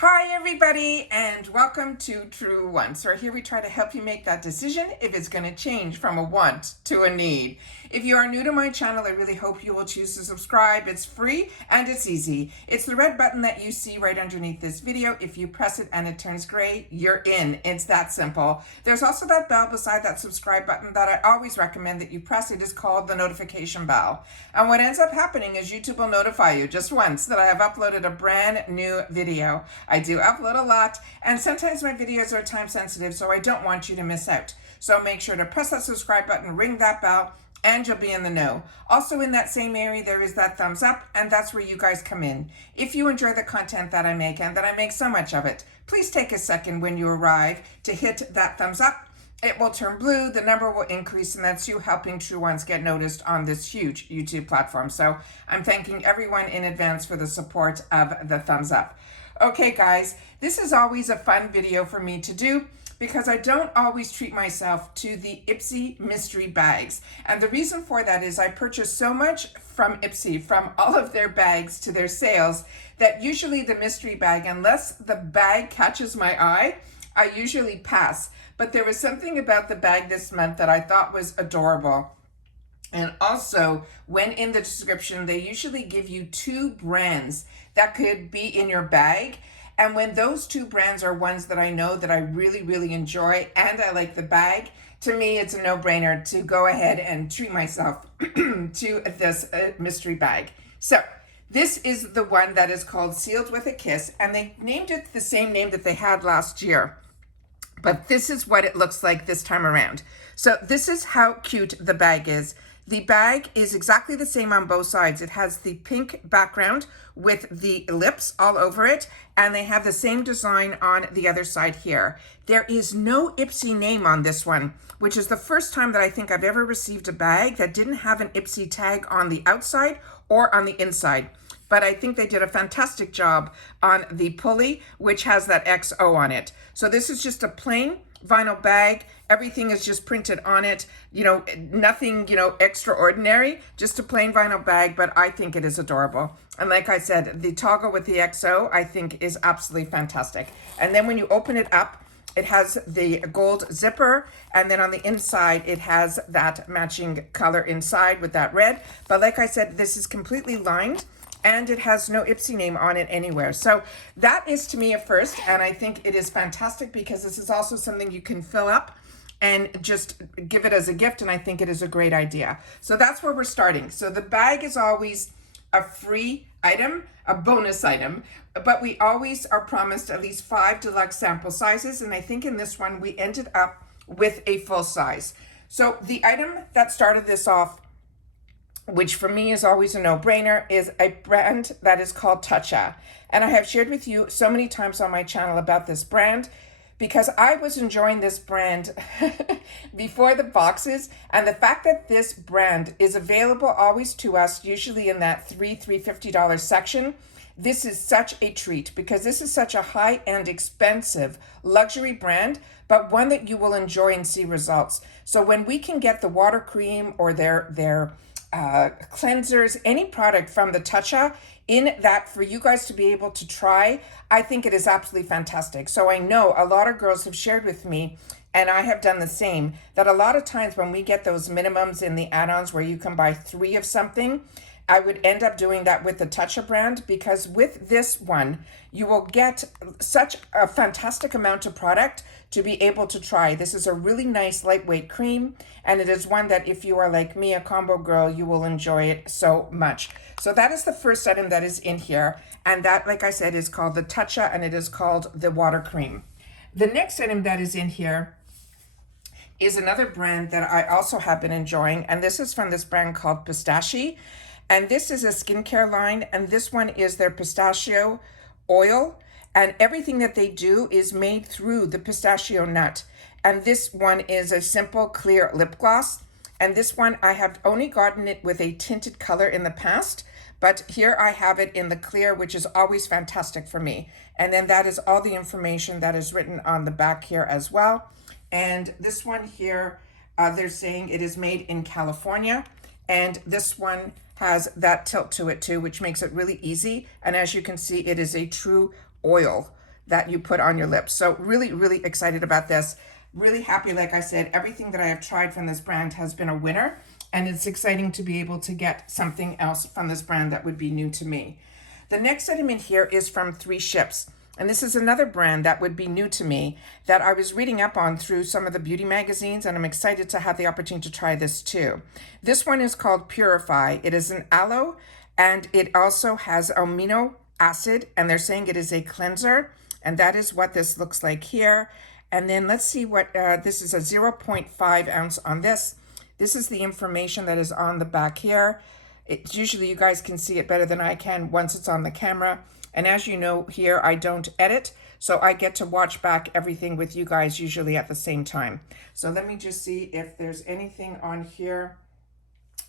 Hi everybody, and welcome to True Want. So here we try to help you make that decision if it's going to change from a want to a need. If you are new to my channel, I really hope you will choose to subscribe. It's free and it's easy. It's the red button that you see right underneath this video. If you press it and it turns gray, you're in. It's that simple. There's also that bell beside that subscribe button that I always recommend that you press. It is called the notification bell. And what ends up happening is YouTube will notify you just once that I have uploaded a brand new video. I do upload a lot, and sometimes my videos are time sensitive, so I don't want you to miss out. So make sure to press that subscribe button, ring that bell, and you'll be in the know. Also in that same area, there is that thumbs up, and that's where you guys come in. If you enjoy the content that I make, and that I make so much of it, please take a second when you arrive to hit that thumbs up. It will turn blue, the number will increase, and that's you helping True Ones get noticed on this huge YouTube platform. So I'm thanking everyone in advance for the support of the thumbs up. Okay guys, this is always a fun video for me to do because I don't always treat myself to the IPSY mystery bags. And the reason for that is I purchase so much from IPSY, from all of their bags to their sales, that usually the mystery bag, unless the bag catches my eye, I usually pass. But there was something about the bag this month that I thought was adorable. And also, when in the description, they usually give you two brands that could be in your bag. And when those two brands are ones that I know that I really, really enjoy and I like the bag, to me, it's a no-brainer to go ahead and treat myself to this mystery bag. So this is the one that is called Sealed with a Kiss, and they named it the same name that they had last year. But this is what it looks like this time around. So this is how cute the bag is. The bag is exactly the same on both sides. It has the pink background with the lips all over it, and they have the same design on the other side here. There is no IPSY name on this one, which is the first time that I think I've ever received a bag that didn't have an IPSY tag on the outside or on the inside. But I think they did a fantastic job on the pulley, which has that XO on it. So this is just a plain vinyl bag. Everything is just printed on it. You know, nothing, extraordinary, just a plain vinyl bag, but I think it is adorable. And like I said, the toggle with the XO, I think is absolutely fantastic. And then when you open it up, it has the gold zipper, and then on the inside, it has that matching color inside with that red. But like I said, this is completely lined, and it has no IPSY name on it anywhere. So that is to me a first, and I think it is fantastic because this is also something you can fill up and just give it as a gift, and I think it is a great idea. So that's where we're starting. So the bag is always a free item, a bonus item, but we always are promised at least 5 deluxe sample sizes, and I think in this one we ended up with a full size. So the item that started this off, which for me is always a no-brainer, is a brand that is called Tatcha. And I have shared with you so many times on my channel about this brand because I was enjoying this brand before the boxes, and the fact that this brand is available always to us, usually in that $350 section, this is such a treat because this is such a high-end, expensive luxury brand, but one that you will enjoy and see results. So when we can get the water cream or their cleansers, any product from the Tatcha in that for you guys to be able to try, I think it is absolutely fantastic. So I know a lot of girls have shared with me, and I have done the same, that a lot of times when we get those minimums in the add-ons where you can buy 3 of something, I would end up doing that with the Tatcha brand, because with this one, you will get such a fantastic amount of product to be able to try. This is a really nice lightweight cream, and it is one that if you are like me, a combo girl, you will enjoy it so much. So that is the first item that is in here, and that, like I said, is called the Tatcha, and it is called the water cream. The next item that is in here is another brand that I also have been enjoying, and this is from this brand called Pistachio. And this is a skincare line, and this one is their pistachio oil, and everything that they do is made through the pistachio nut. And this one is a simple clear lip gloss, and this one I have only gotten it with a tinted color in the past, but here I have it in the clear, which is always fantastic for me. And then that is all the information that is written on the back here as well. And this one here, they're saying it is made in California, and this one has that tilt to it too, which makes it really easy. And as you can see, it is a true oil. that you put on your lips. So really, really excited about this. Really happy, like I said, everything that I have tried from this brand has been a winner, and it's exciting to be able to get something else from this brand that would be new to me. The next item in here is from 3 Ships. And this is another brand that would be new to me that I was reading up on through some of the beauty magazines, and I'm excited to have the opportunity to try this too. This one is called Purify. It is an aloe, and it also has amino acid, and they're saying it is a cleanser, and that is what this looks like here. And then let's see what, this is a 0.5 ounce on this. This is the information that is on the back here. It's usually, you guys can see it better than I can once it's on the camera. And as you know here, I don't edit, so I get to watch back everything with you guys usually at the same time. So let me just see if there's anything on here.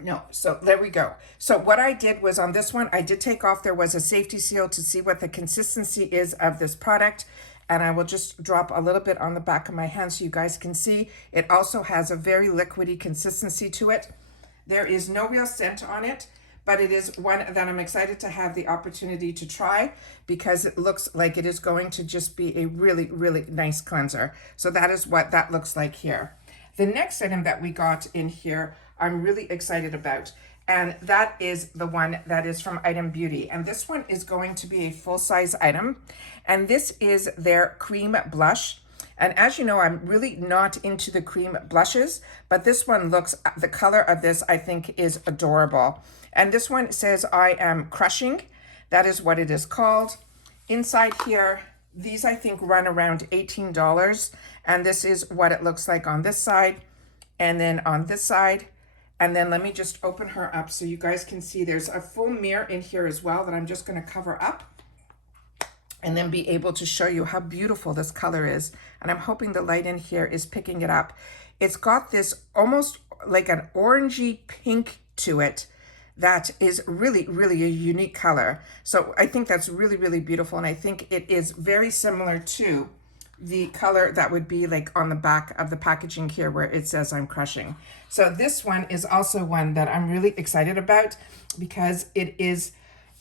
No, so there we go. So what I did was on this one, I did take off, there was a safety seal to see what the consistency is of this product. And I will just drop a little bit on the back of my hand so you guys can see. It also has a very liquidy consistency to it. There is no real scent on it, but it is one that I'm excited to have the opportunity to try because it looks like it is going to just be a really, really nice cleanser. So that is what that looks like here. The next item that we got in here, I'm really excited about, and that is the one that is from Item Beauty. And this one is going to be a full-size item, and this is their cream blush. And as you know, I'm really not into the cream blushes, but this one looks, the color of this I think is adorable. And this one says, I am crushing. That is what it is called. Inside here, these I think run around $18. And this is what it looks like on this side. And then on this side. And then let me just open her up so you guys can see there's a full mirror in here as well that I'm just going to cover up. And then be able to show you how beautiful this color is. And I'm hoping the light in here is picking it up. It's got this almost like an orangey pink to it that is really, really a unique color. So I think that's really, really beautiful. And I think it is very similar to the color that would be like on the back of the packaging here where it says I'm crushing. So this one is also one that I'm really excited about because it is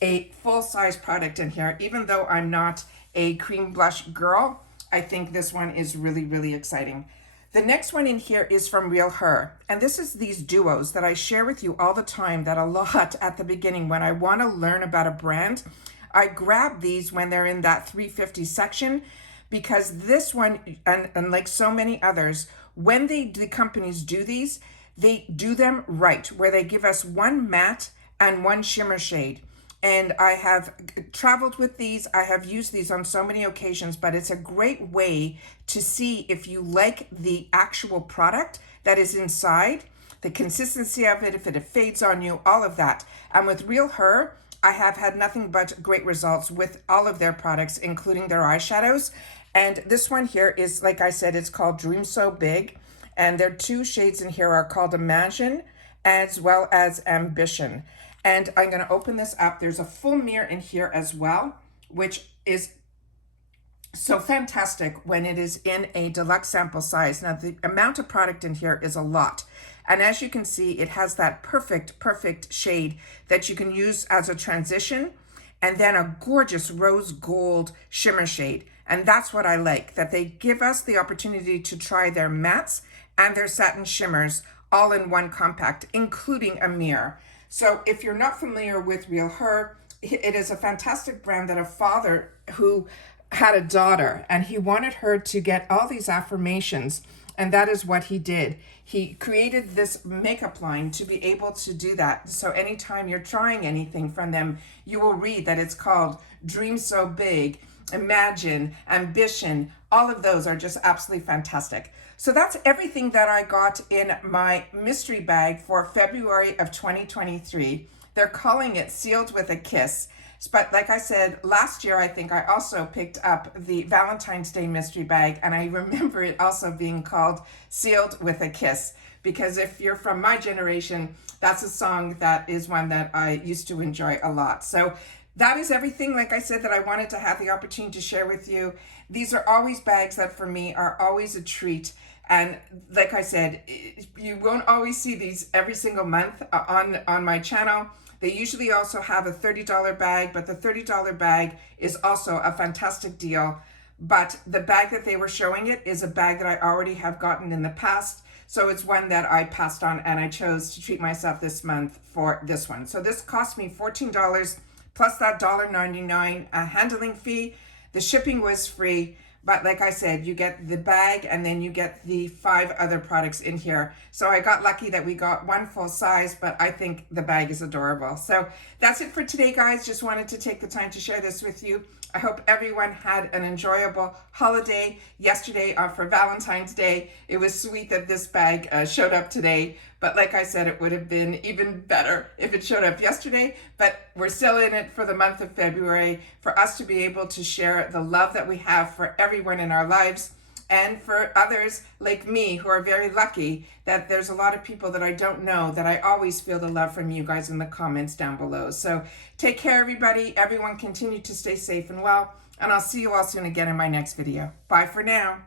a full-size product in here. Even though I'm not a cream blush girl, I think this one is really, really exciting. The next one in here is from Real Her. And this is these duos that I share with you all the time that a lot at the beginning when I want to learn about a brand, I grab these when they're in that 350 section because this one, and like so many others, when the companies do these, they do them right, where they give us one matte and one shimmer shade. And I have traveled with these. I have used these on so many occasions, but it's a great way to see if you like the actual product that is inside, the consistency of it, if it fades on you, all of that. And with Real Her, I have had nothing but great results with all of their products, including their eyeshadows. And this one here is, like I said, it's called Dream So Big. And their 2 shades in here are called Imagine as well as Ambition. And I'm going to open this up. There's a full mirror in here as well, which is so fantastic when it is in a deluxe sample size. Now, the amount of product in here is a lot. And as you can see, it has that perfect shade that you can use as a transition. And then a gorgeous rose gold shimmer shade. And that's what I like, that they give us the opportunity to try their mattes and their satin shimmers all in one compact, including a mirror. So if you're not familiar with Real Her, it is a fantastic brand that a father who had a daughter and he wanted her to get all these affirmations, and that is what he did. He created this makeup line to be able to do that. So anytime you're trying anything from them, you will read that it's called Dream So Big, Imagine, Ambition. All of those are just absolutely fantastic. So that's everything that I got in my mystery bag for February of 2023. They're calling it Sealed with a Kiss. But like I said, last year, I think I also picked up the Valentine's Day mystery bag, and I remember it also being called Sealed with a Kiss, because if you're from my generation, that's a song that is one that I used to enjoy a lot. So that is everything, like I said, that I wanted to have the opportunity to share with you. These are always bags that for me are always a treat. And like I said, you won't always see these every single month on my channel. They usually also have a $30 bag, but the $30 bag is also a fantastic deal. but the bag that they were showing it is a bag that I already have gotten in the past. So it's one that I passed on, and I chose to treat myself this month for this one. So this cost me $14 plus that $1.99 handling fee. The shipping was free, but like I said, you get the bag and then you get the 5 other products in here. So I got lucky that we got one full size, but I think the bag is adorable. So that's it for today, guys. Just wanted to take the time to share this with you. I hope everyone had an enjoyable holiday yesterday for Valentine's Day. It was sweet that this bag showed up today, but like I said, it would have been even better if it showed up yesterday, but we're still in it for the month of February for us to be able to share the love that we have for everyone in our lives. And for others like me who are very lucky that there's a lot of people that I don't know, that I always feel the love from you guys in the comments down below. So take care, everybody. Everyone continue to stay safe and well. And I'll see you all soon again in my next video. Bye for now.